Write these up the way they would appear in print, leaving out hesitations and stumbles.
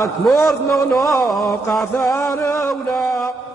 ذاك مرد نونو قاثار ولا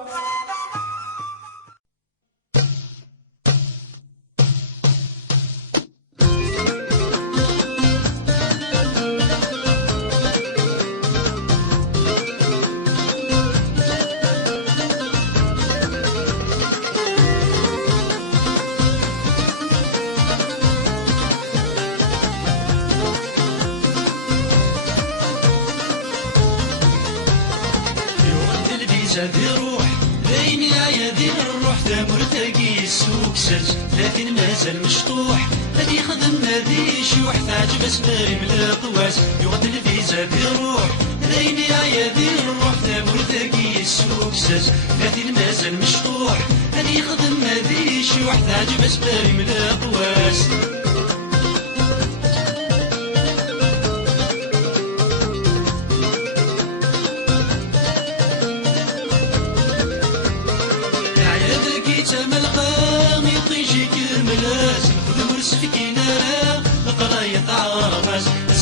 هذه روح ليني يا ذي الروح ثامر تاقي السوق سرج لكن مازال مشطوح هذي خدم هذي شوح تعجب اسماري من القواس يغدل الفيزا ذي الروح ليني يا ذي الروح ثامر تاقي السوق سرج لكن مازال مشطوح هذي خدم هذي شوح تعجب اسماري من القواس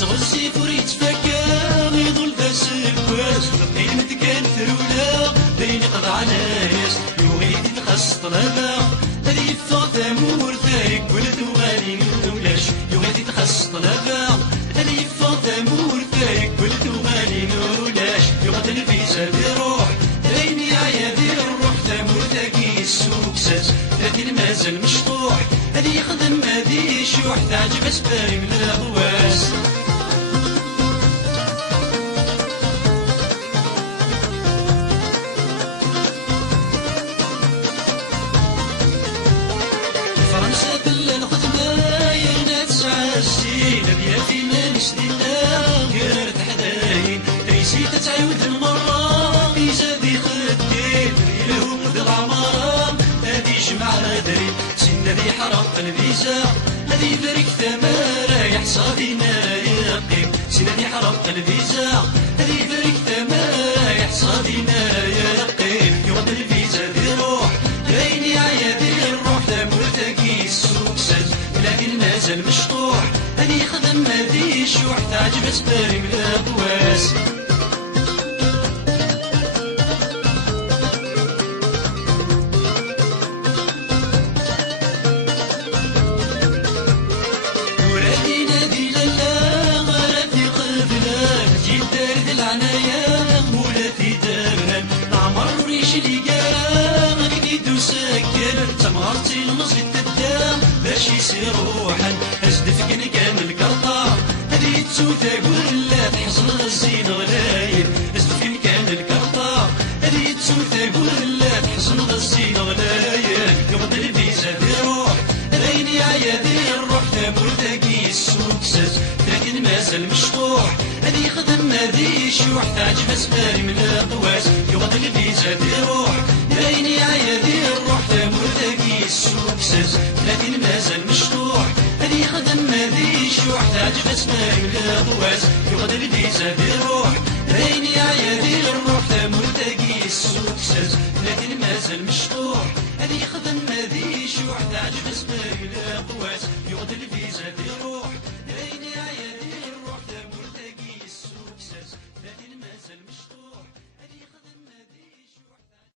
صغر السيف وريت فكام يضل ذا السكواس لقيم تكال ثرولا ديني قضى على ناس يوغيدي نخص طلبا هذي يفض ثامور ثايق ولد وغالي نولاش يوغيدي تخص طلبا هذي يفض ثامور ثايق ولد وغالي نولاش يغدل الفيزا ذي روح ديني يا ذي الروح ثامور ثاقي السوق ساس لكن مازال مشطوح هذي يخدم هذي شوح تعجب اسباري من الغواس فرنسا بلا الخدمة يرنا تسعى السين بيا في مانش دينا غير تحداين ريسي تتعاود المرة بيزا ذي خدين ريلهم ذي العمارة هذي جمع دري سنة ذي حرق الفيزا هذي برك ثمارة يحصادي نارا يقيم سنة ذي حرق الفيزا هذي برك ثمارة يحصادي نارا يقيم يغدل الفيزا ذي روح ليني يا ذي الروح ثامور تاقي السوق سج لكن مازال مشطوح هذي خدم هذي شوح تعجب اسباري من القواس تمارتي المصيد الدام باش يصير روحا ازدف كان الكرطة هذي تسوتا ولا تحصل الزين غلايل ازدف كان الكرطة هذي تسوتا ولا تحصل الزين غلايل يغدل الفيزا ذي روح ليني يا ذي الروح ثامور تاقي السوق ساس لكن مازال مشطوح هذي خدم هذي شوح تعجب اسباري من القواس يغدل الفيزا ذي روح ليني يا ذي الروح ثامور تاقي السوق ساس لكن مازال مشطوح هذي خدم هذي شوح تعجب اسباري من القواس يغدل الفيزا ذي روح ليني يا ذي الروح ثامور تاقي السوق ساس لكن مازال مشطوح هذي خدم هذي شوح تعجب اسباري من القواس يغدل الفيزا ذي روح ليني يا ذي الروح ثامور تاقي السوق ساس لكن مازال مشطوح